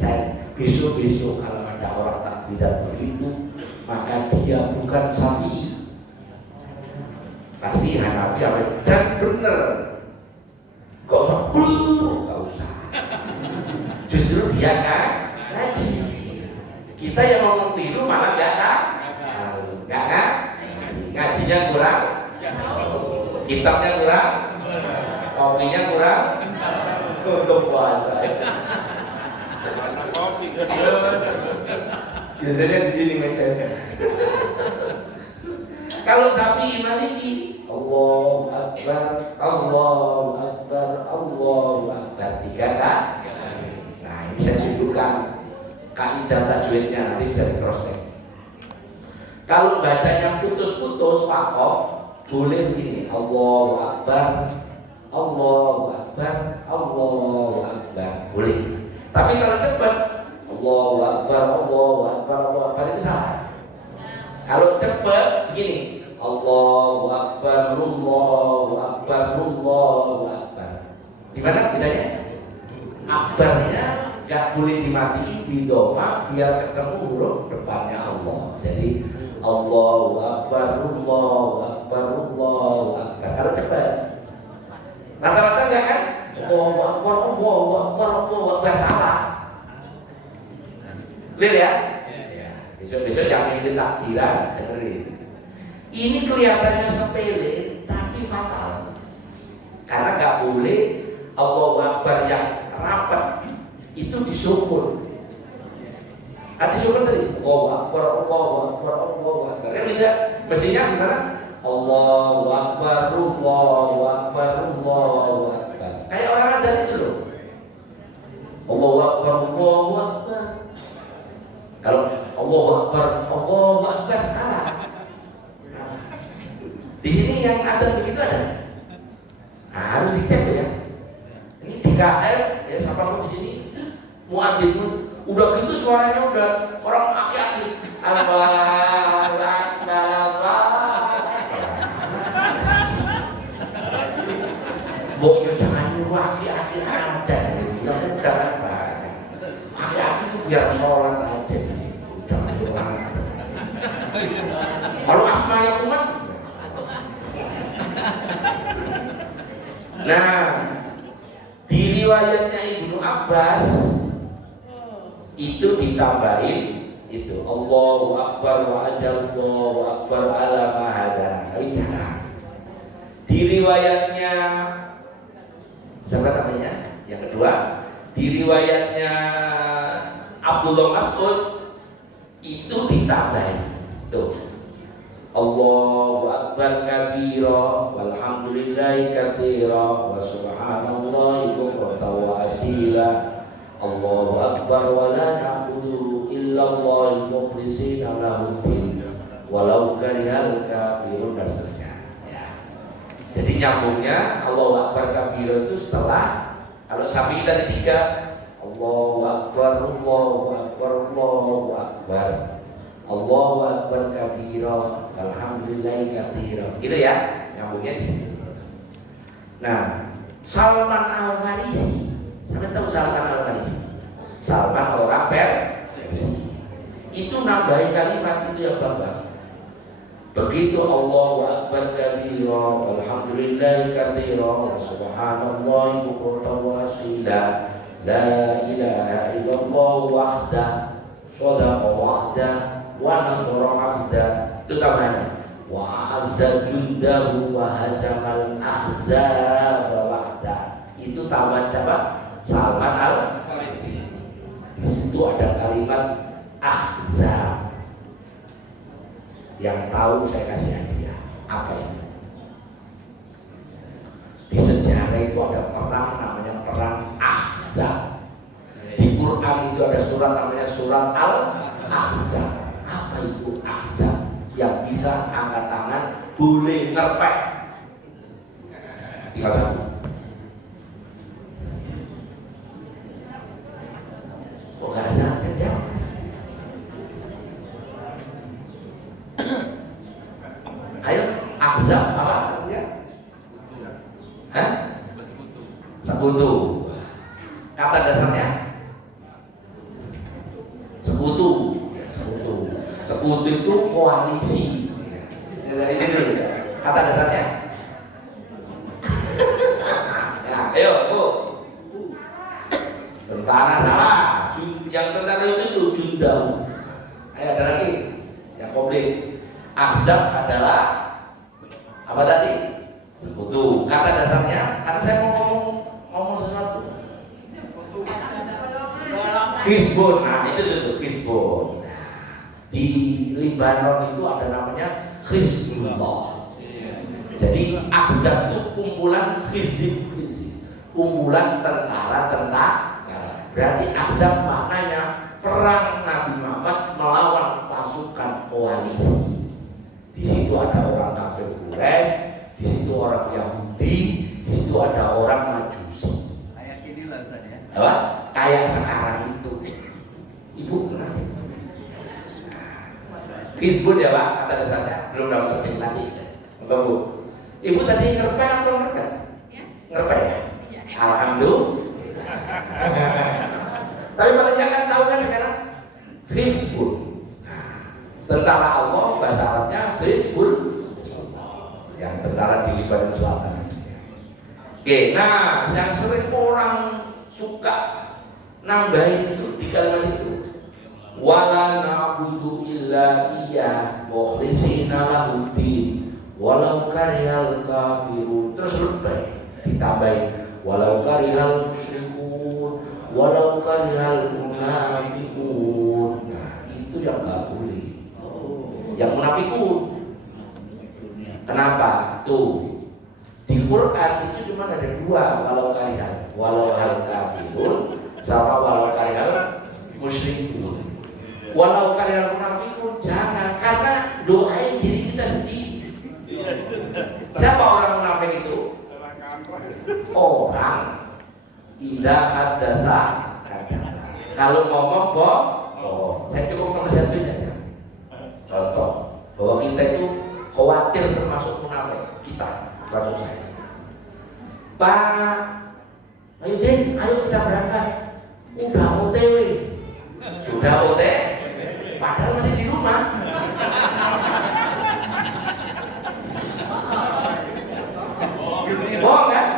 saya besok kalau ada orang takbiran begitu, maka dia bukan Syafi'i. Pasti Hanafi dan benar. Gak usah gak usah. Justru dia kan ngaji. Kita yang ngomong keliru malah nggak ngajinya kurang, kitabnya kurang, kopinya kurang, untuk puasa. Biasanya di sini metode. Kalau sapi Maliki, Allahu Akbar, Allahu Akbar, Allahu Akbar, 3 kali. Nah, ini saya tunjukkan kaidah tajwidnya, nanti bisa di cross check. Kalau bacanya putus-putus wakof, boleh begini, Allahu Akbar, Allahu Akbar, Allahu Akbar, boleh. Tapi kalau cepat, Allahu Akbar, Allahu Akbar, Allahu Akbar, itu salah. Kalau cepat begini, Allahu Akbar, Allahu Akbar, Allahu Akbar. Gimana bedanya? Akbarnya nggak boleh dimatiin di doma biar ketemu huruf depannya Allah. Jadi Allahu Akbar, Allahu Akbar, Allahu Akbar. Kalau cepat, rata-rata nggak kan? Allahu Akbar, Allahu Akbar, Allahu Akbar, salah. Clear ya? Besok-besok yang ini takbiran, dengerin. Ini kelihatannya sepele, tapi fatal. Karena nggak boleh Allahu Akbar yang rapat itu disukun. Kan disukun tadi, Allahu Akbar, Allahu Akbar, Allahu Akbar. Ya tidak, mestinya gimana? Allahu Akbar, Allahu Akbar, Allahu Akbar. Kayak orang ada itu loh. Allahu Akbar, Allahu Akbar. Kalau Allahu Akbar, Allahu Akbar, salah. Di sini yang ada begitu ada. Nah, harus dicek ya. Ini DKR ya, siapa pun di sini muadzin udah gitu suaranya udah orang aki-aki. Allahu Akbar. Bok ya jangan nyuruh aki-aki ada. Yang udah kan banyak. Aki-aki itu biar sholat aja. Jangan nyuruh. Kalau asmanya kuat. Nah, di riwayatnya Ibnu Abbas itu ditambahin itu Allahu Akbar wa ajallahu akbar ala mahadana. Tapi jarang. Di riwayatnya siapa namanya? Yang kedua, di riwayatnya Abdullah Mas'ud itu ditambahin tuh Allahu Akbar kabira walhamdulillahi katsira wa subhanallahi bukratan wa asila. Allahu Akbar wa la na'budu illallah mukhlishina lahuddin walau karihal kafirun dan seterusnya. Ya. Jadi nyambungnya Allahu Akbar kabira itu setelah kalau Syafi'i tadi 3 Allahu Akbar, Allahu Akbar, Allahu Akbar. Allahu Akbar kabira alhamdulillahi katsira. Gitu ya, nyambungnya di sini. Nah, Salman Al-Farisi. Sampai tahu Salman Al-Farisi? Salman orang Persia. Itu nambahin kalimat itu yang bagus. Begitu Allahu Akbar kabira alhamdulillahi katsira wa subhanallahi bukratan wa asila. La ilaha illallah wahdah shadaqa wahdah wa nasara 'abda. Itu tambahannya wa azza jundahu wa hazamal ahzaba wahda. Itu tambahan siapa? Salman Al-Farisi. Di situ ada kalimat ahzab. Yang tahu saya kasih hadiah. Apa itu? Di sejarah itu ada perang namanya perang Ahzab. Di Quran itu ada surat namanya surat Al-Ahzab. Apa itu Ahzab? Yang bisa angkat tangan boleh ngerpek. Tinggal satu. Kok gak ada kerja? Ayo, Ahzab apa artinya? Hah? Sekutu. Kata dasarnya sekutu. Sekutu. Sekutu itu koalisi. Ini dulu. Kata dasarnya. Ya, ayo, Bu. Tentara salah. Yang tentara itu jundau. Ayo ada lagi. Yang komplit. Ahzab adalah apa tadi? Sekutu. Kata dasarnya, karena saya mau ngomong sesuatu. Hizbun. Nah itu Hizbun. Di Libanon itu ada namanya Hizbullah. Jadi Ahzab itu kumpulan hizib, kumpulan tentara. Berarti Ahzab maknanya perang Nabi Muhammad melawan pasukan koalisi. Di situ ada orang kafir Quraisy, di situ orang Yahudi, di situ ada orang Majusi. Kayak inilah Ustaz ya. Apa? Kayak sekarang itu. Ibu kenal sih? Hizbun ya Pak, kata dasarnya belum dapat cek tadi. Enggak Bu. Ibu tadi ngerepek apa ngerepek? Ya. Ngerepek ya? Iya. Alhamdulillah. Tapi paling kan tahu kan sekarang Hizbun. Tentara Allah bahasa Arabnya Hizbul, yang tentara di Libanon Selatan. Oke, nah yang sering orang suka nambahin itu di kalimat itu, wala na'budu illa iya mukhlisina lahuddin walau karihal kafirun. Terus lebih ditambahin walau karihal musyrikun walau karihal munafiqun. Nah itu yang nggak boleh, yang munafikun. Kenapa? Tuh di Quran itu cuma ada dua, walau hal kafirun sama walau karihal musyrikun. Walau karihal munafikun jangan, karena doain diri kita sendiri. Siapa orang munafik itu? Orang idza hadatsa kalau ngomong bohong. Saya cukup nomor satu ya. Contoh bahwa kita itu khawatir termasuk munafik kita. Maksud saya, Pak, ayo Din, ayo kita berangkat. Udah OTW, sudah OTW, padahal masih di rumah. Bohong kan?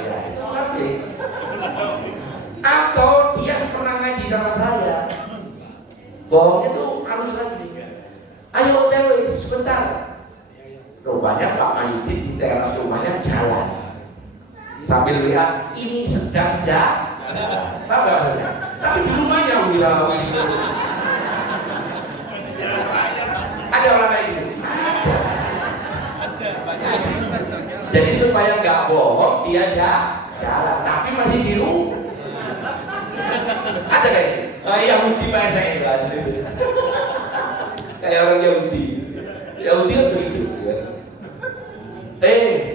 Ya, itu munafik. Atau dia pernah ngaji sama saya. Bohong itu halus lagi. Ayo OTW sebentar. Rupanya Pak Mayudin di teras rumahnya jalan sambil lihat ini sedang jalan. Apa maksudnya? Tapi di rumahnya wirawi. Ada orang kayak gitu. Jadi supaya nggak bohong dia jalan, tapi masih di rumah. Ada kayak gitu. Yahudi Pak saya kayak orang Yahudi. Yahudi kan begitu.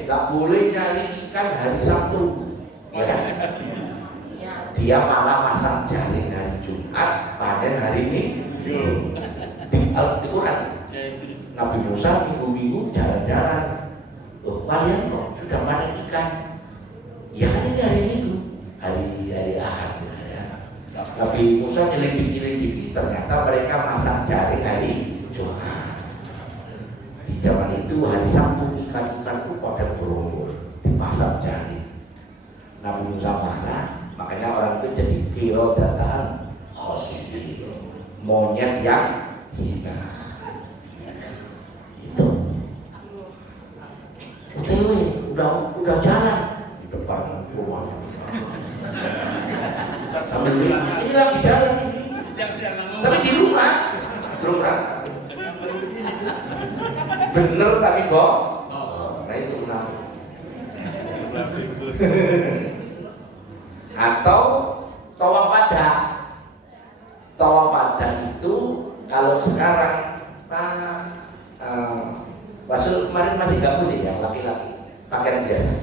Nggak boleh nyari ikan hari Sabtu, ya kan? Dia malah pasang jaring hari Jumat, panen hari Minggu. Di Quran, Nabi Musa minggu-minggu jalan-jalan. Loh, kalian kok sudah panen ikan? Ya kan ini hari Minggu, hari Ahad. Ya. Nabi Musa nyelidik-nyelidik, ternyata mereka masang jaring hari Jumat. Di zaman itu hari Sabtu ikan-ikan itu pada berumur dipasang jaring. Nabi Musa marah, makanya orang itu jadi qiradatan khasi'in, monyet yang hina. Itu OTW udah jalan di depan rumah. Sambil bilang ini lagi jalan, tapi di rumah belum berangkat. Bener tapi bohong. Nah itu munafik. Atau tawaf wada. Tawaf wada itu kalau sekarang Rasul kemarin masih nggak boleh ya laki-laki pakaian biasa.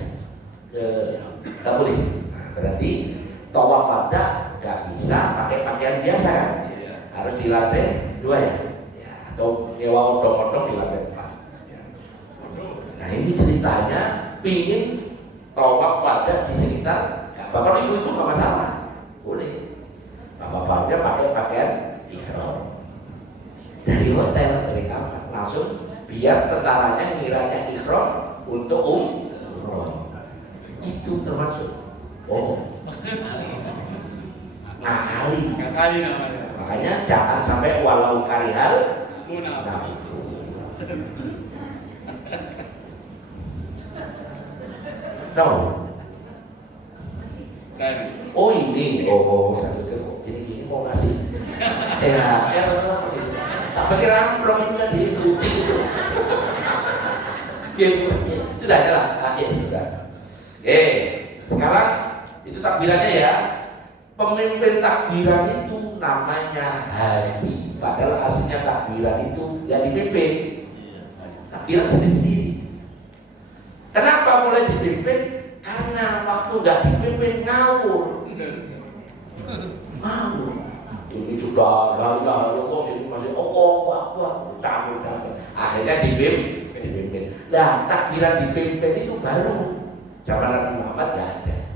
Nggak boleh. Nah, berarti tawaf wada nggak bisa pakai pakaian biasa kan? Harus dilatih dua ya. Atau nyewa odong-odong di lantai 4 ya. Nah ini ceritanya pingin tawaf wada di sekitar bapak ibu nggak masalah, boleh. Bapaknya pakai pakaian ihram dari hotel, dari kamar langsung, biar tentaranya ngiranya ihram untuk umroh. Itu termasuk ngakali namanya. Makanya jangan sampai walau karihal munafik. Oh ini, satu kok gini mau ngasih THR atau apa gitu? Tak perkiraan belum juga di itu. Sudah jalan, akhir sudah. Oke, sekarang itu takbirannya ya. Pemimpin takbiran itu namanya haji. Padahal aslinya takbiran itu gak dipimpin. Takbiran sendiri. Kenapa mulai dipimpin? Karena waktu gak dipimpin ngawur. Ngawur. Ini sudah lalu ini masih campur. Akhirnya dipimpin. Nah, takbiran dipimpin itu baru. Zaman Nabi Muhammad gak ada.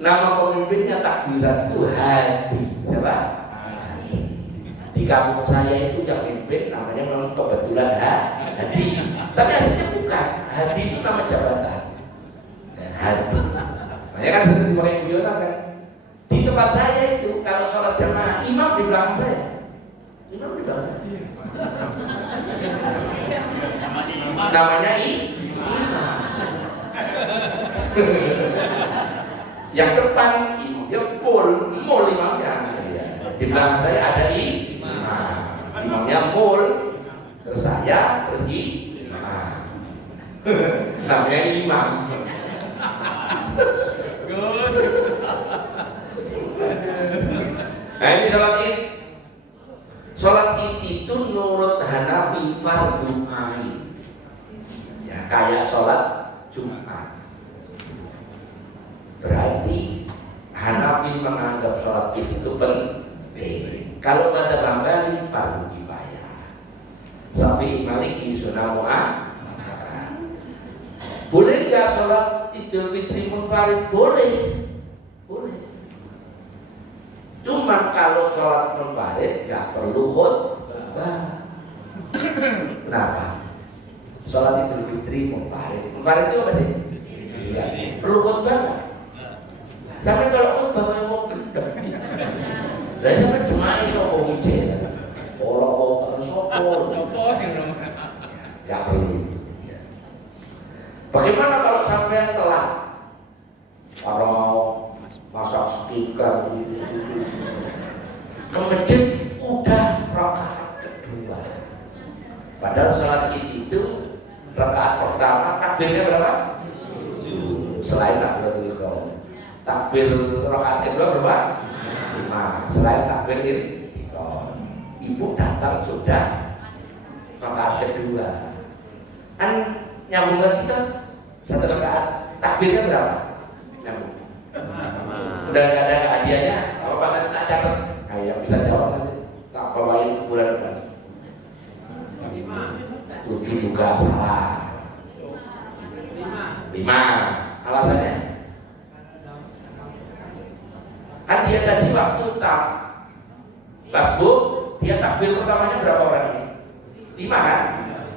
Nama pemimpinnya takbiran itu haji. Siapa? Haji. Di kampung saya itu yang pimpin namanya memang kebetulan haji. Tapi aslinya bukan. Haji itu nama jabatan. Haji. Makanya kan sering dipakai guyonan kan. Di tempat saya itu kalau sholat jamaah imam di belakang saya. Imam di belakang saya. Namanya imam. Yang depan imamnya mul imamnya. Di belakang saya ada imam. Imamnya mul, terus saya, terus imam. Namanya imam. Nah ini sholat id. Sholat id itu menurut Hanafi fardu ain. Ya kayak sholat Jumat. Berarti Hanafi menganggap sholat id itu penting. Kalau pada Hambali fardu kifayah. Syafi'i Maliki sunnah mu'akkad. Boleh nggak sholat Idul Fitri munfarid? Boleh. Cuma kalau sholat munfarid nggak perlu khutbah. Kenapa? Sholat Idul Fitri munfarid. Munfarid itu apa sih? Ya, perlu khutbah nggak? Tapi kalau khutbah kayak mau gendam. Dan sampai jemaah itu mau ujian. Orang sopo sih dong. Nggak perlu. Bagaimana kalau sampai telat? Kalau masak stiker ke masjid udah rakaat kedua. Padahal sholat id itu rakaat pertama takbirnya berapa? 7. Selain takbiratul ihram. Takbir rakaat kedua berapa? 5. Selain takbir ihram. Ibu datang sudah rakaat kedua. Kan nyambung lagi kan? Satu rakaat takbirnya berapa? Nyambung. Udah nggak ada hadiahnya, apa nanti tak catat? Kayak bisa jawab nanti tak bawain bulan depan. 7 juga salah. 5. Alasannya? Kan dia tadi waktu tak bu, dia takbir pertamanya berapa orang ini? 5 kan?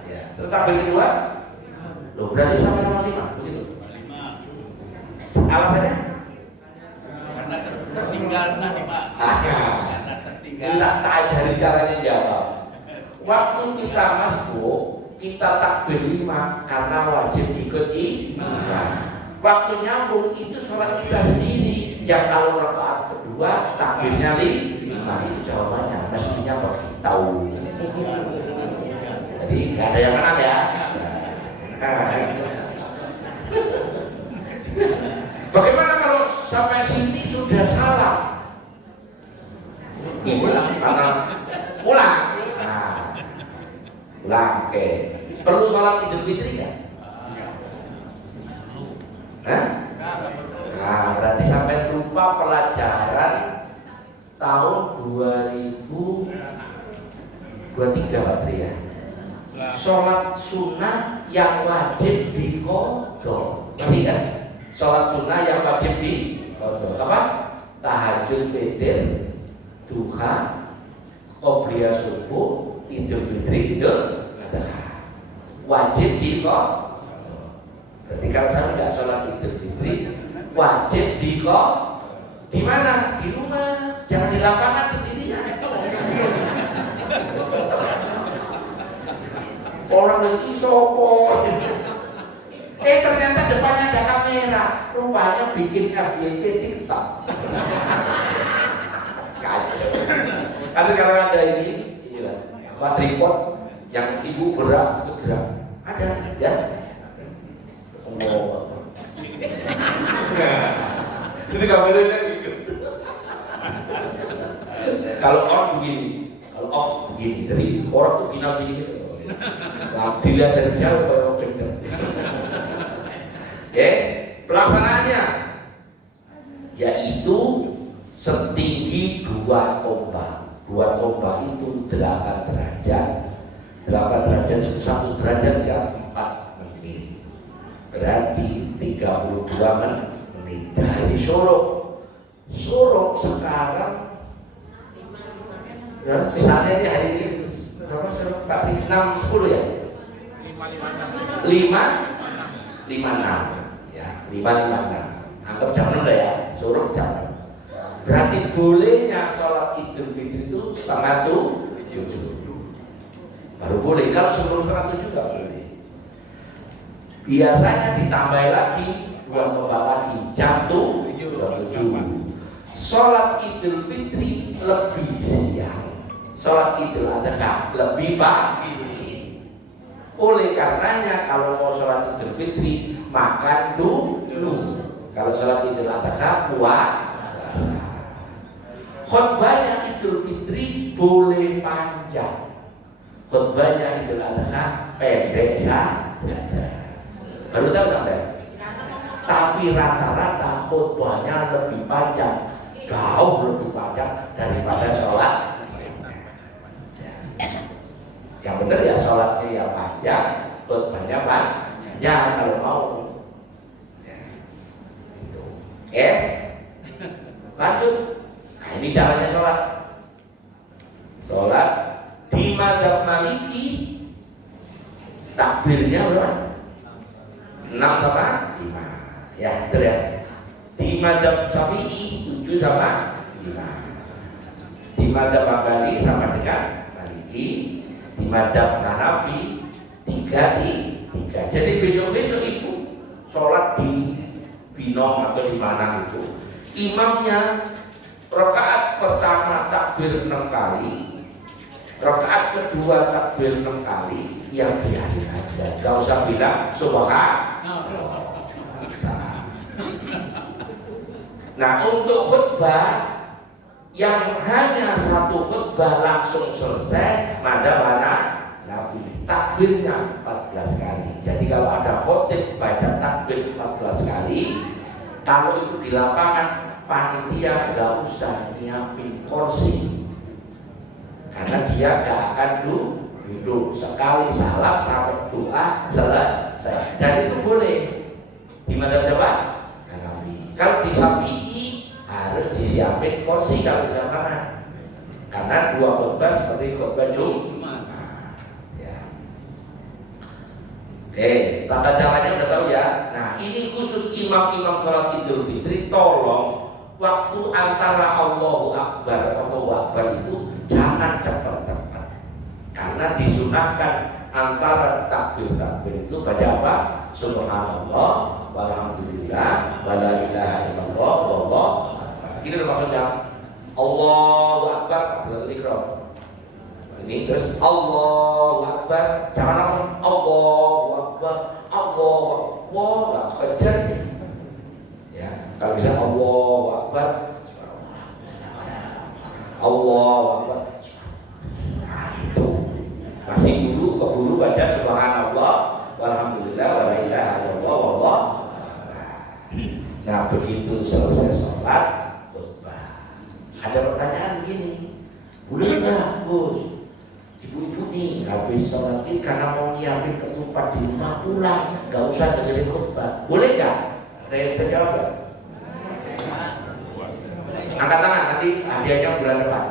Ya. Terus takbir kedua? Loh berarti sama-sama 5 begitu? 5. Alasannya? Karena tertinggal tadi Pak. Karena tertinggal. Kita tak ajari caranya jawab. Waktu kita masuk, kita takbir 5 karena wajib ikut imam. Waktu nyambung itu sholat kita sendiri. Yang kalau rakaat kedua takbirnya 5 itu jawabannya. Mestinya bagi tahu. Jadi nggak ada yang menang ya. Bagaimana kalau sampai sini sudah salah? Ulang. Nah, ulang. Oke. Perlu sholat Idul Fitri nggak? Hah? Nah, berarti sampai lupa pelajaran tahun 2023 berarti ya. Sholat sunnah yang wajib diqodho. Ngerti kan? Sholat sunnah yang wajib diqodho. Apa? Tahajud, witir, duha, qobliyah subuh, Idul Fitri, Idul Adha. Wajib diqodho. Berarti kalau saya nggak sholat Idul Fitri, wajib diqodho. Di mana? Di rumah, jangan di lapangan sendirian. Orang lagi sopo. Ternyata depannya ada kamera, rupanya bikin FYP TikTok. Kacau. Tapi kalau ada ini, inilah quadripod yang ibu berat itu gerak. Ada, ya. Oh. Itu kameranya gitu. Kalau on begini, kalau off begini, jadi orang tuh gini gitu. Nah, dilihat dari jauh kalau bener. Pelaksanaannya yaitu setinggi 2 tombak. 2 tombak itu 8 derajat. 8 derajat itu 1 derajat ya 4 menit. Berarti 32 menit. Dari Sorok sekarang misalnya ini hari ini berapa Sorok? 6, 10 ya? 556 ya, 556. Anggap jam 6 ya, Sorok jam 6. Berarti bolehnya sholat Idul Fitri itu setengah 7 baru boleh. Kalau sebelum setengah 7 juga boleh. Biasanya ditambah lagi 2 tombak lagi jam 7. Sholat Idul Fitri lebih siang, sholat Idul Adha lebih pagi. Oleh karenanya kalau mau sholat Idul Fitri makan dulu. Kalau sholat Idul Adha puasa. Khutbahnya Idul Fitri boleh panjang, khutbahnya Idul Adha pendek saja. Baru tahu sampai? Tapi rata-rata khutbahnya lebih panjang, jauh lebih panjang daripada sholat. Yang benar ya sholatnya ya panjang, khutbahnya panjang kalau mau. Lanjut. Nah, ini caranya sholat. Sholat di mazhab Maliki takbirnya berapa? 6 sama 5. Ya, betul ya. Di mazhab Syafi'i 7 sama 5. Di mazhab Hambali sama dengan Maliki. Di mazhab Hanafi 3 di 3. Jadi besok-besok itu sholat di Binom atau di mana itu, imamnya rakaat pertama takbir 6 kali, rakaat kedua takbir 6 kali, yang biarin aja, gak usah bilang subhanallah. Nah, untuk khutbah yang hanya 1 khutbah langsung selesai, mazhab Hanafi takbirnya 14 kali. Jadi kalau ada khotib baca takbir 14 kali, kalau itu di lapangan panitia nggak usah nyiapin kursi, karena dia nggak akan duduk sekali salam sampai doa selesai. Dan itu boleh di mazhab siapa? Hanafi. Kalau di Syafi'i harus disiapin kursi kalau di lapangan, karena 2 khutbah seperti khutbah Jumat. Tata caranya udah tahu ya. Nah, ini khusus imam-imam sholat Idul Fitri, tolong waktu antara Allahu Akbar itu jangan cepat-cepat, karena disunahkan antara takbir-takbir itu baca apa? Subhanallah, walhamdulillah, wala ilaha illallah, wallahu akbar. Ini maksudnya Allahu Akbar berikrar. Ini terus Allahu Akbar, jangan langsung Allahu Akbar, Allahu Akbar, kejar. Ya, kalau bisa Allahu Akbar, Allahu Akbar. Nah, itu masih keburu baca subhanallah, walhamdulillah, wala ilaha illallah, wallahu akbar. Nah, begitu selesai sholat khutbah, ada pertanyaan begini, boleh nggak Gus? Ibu-ibu nih habis sholat id karena mau nyiapin ketupat di rumah pulang, nggak usah dengerin khutbah, boleh nggak? Saya jawab nggak? Angkat tangan, nanti hadiahnya bulan depan.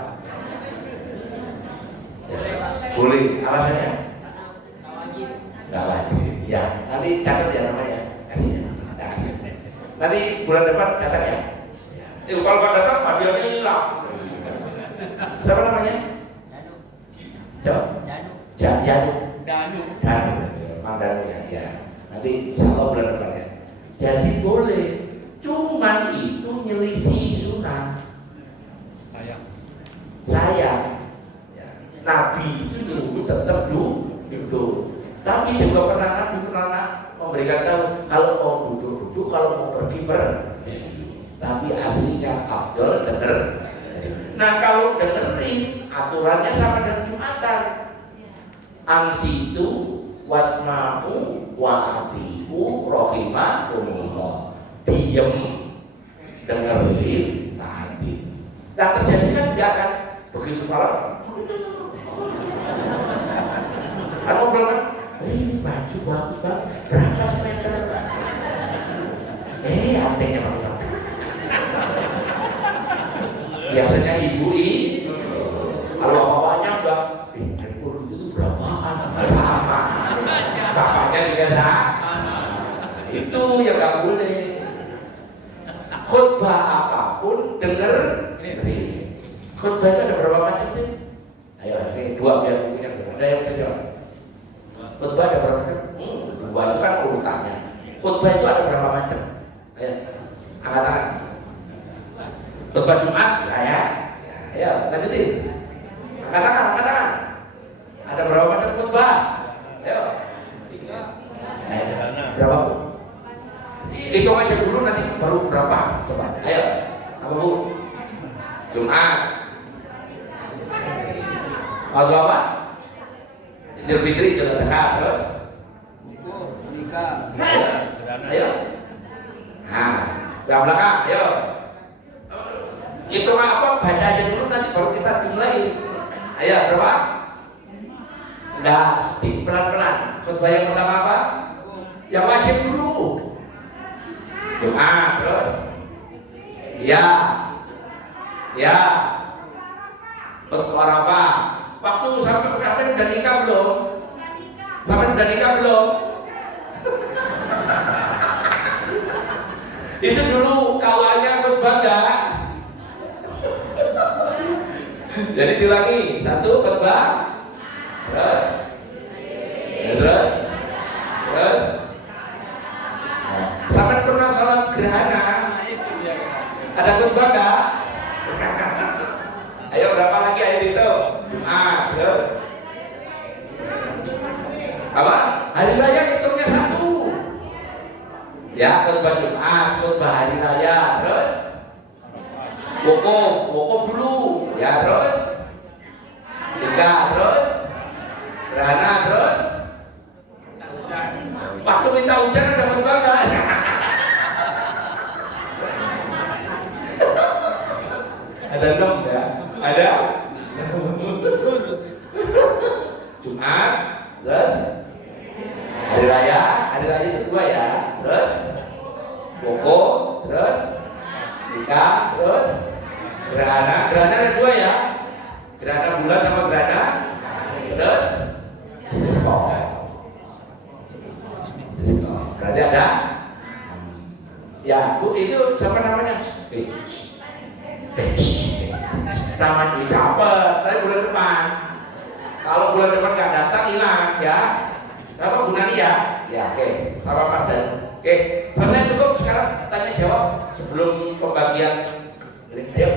Boleh, alasannya? Nggak wajib. Ya, nanti catat ya namanya. Nanti bulan depan catat ya. Kalau nggak datang hadiahnya hilang. Siapa namanya? Danu. Mang Danu ya. Nanti insya Allah bulan depan ya. Jadi boleh. Cuman itu nyelisih sunnah. Sayang. Ya. Nabi itu tetap duduk. Tapi juga Nabi pernah memberikan tahu kalau mau duduk, kalau mau pergi tapi aslinya afdol denger. Nah kalau dengerin aturannya sama dengan Jumatan. Ansitu wasma'u wa'atiku rohimakumullah. Diem dengerin taati. Nah terjadi kan dia akan begitu salat. Aku bilang, ini baju bagus banget, berapa meter? Artinya apa? Biasanya ibu kalau bapaknya udah, handphone itu berapaan? Sama. Bapaknya juga sama. Itu yang nggak boleh. Khutbah apapun dengerin. Khutbah itu ada berapa macam sih? Ayo, ini dua biar bukunya ada yang kecil. Khutbah ada berapa macam? Dua itu kan urutannya. Khutbah itu ada berapa macam? Ayo, angkat tangan. Khutbah Jumat, ya. Ayo, lanjutin. Angkat tangan. Ada berapa macam khutbah? Ayo. Berapa bu? Hitung aja dulu nanti baru berapa? Coba. Ayo. Apa bu? Jumat. Waktu apa? Idul Fitri, Idul Adha, terus? Nikah. Ayo. Nah, yang belakang, ayo. Itu apa? Baca aja dulu nanti baru kita jumlahin. Ayo, berapa? Nah, pelan-pelan. Khutbah yang pertama apa? Yang wajib dulu. Jumat, terus? Ya. Khutbah apa? Waktu sampai udah nikah belum? Sampai udah nikah belum? Itu dulu kawannya khutbah enggak? Jadi diulangi, satu khutbah, terus, sampai pernah sholat gerhana, ada khutbah enggak? Ayo berapa lagi ayat itu? Jumat, terus apa? Hari raya hitungnya satu. Ya, khutbah Jumat, khutbah hari raya, terus wukuf dulu, ya terus nikah, terus gerhana, terus waktu minta hujan ada khutbah enggak? Ada dong ya? Ada? Jumat, terus hari raya itu dua ya, terus wukuf, terus nikah, terus gerhana ada dua ya, gerhana bulan sama gerhana, terus berarti ada ya bu, itu siapa namanya? Namanya dapat, tapi bulan depan. Kalau bulan depan nggak datang hilang ya. Apa gunanya ya? Oke, sama Mas Dan. Oke, selesai cukup. Sekarang tanya jawab sebelum pembagian. Ayo.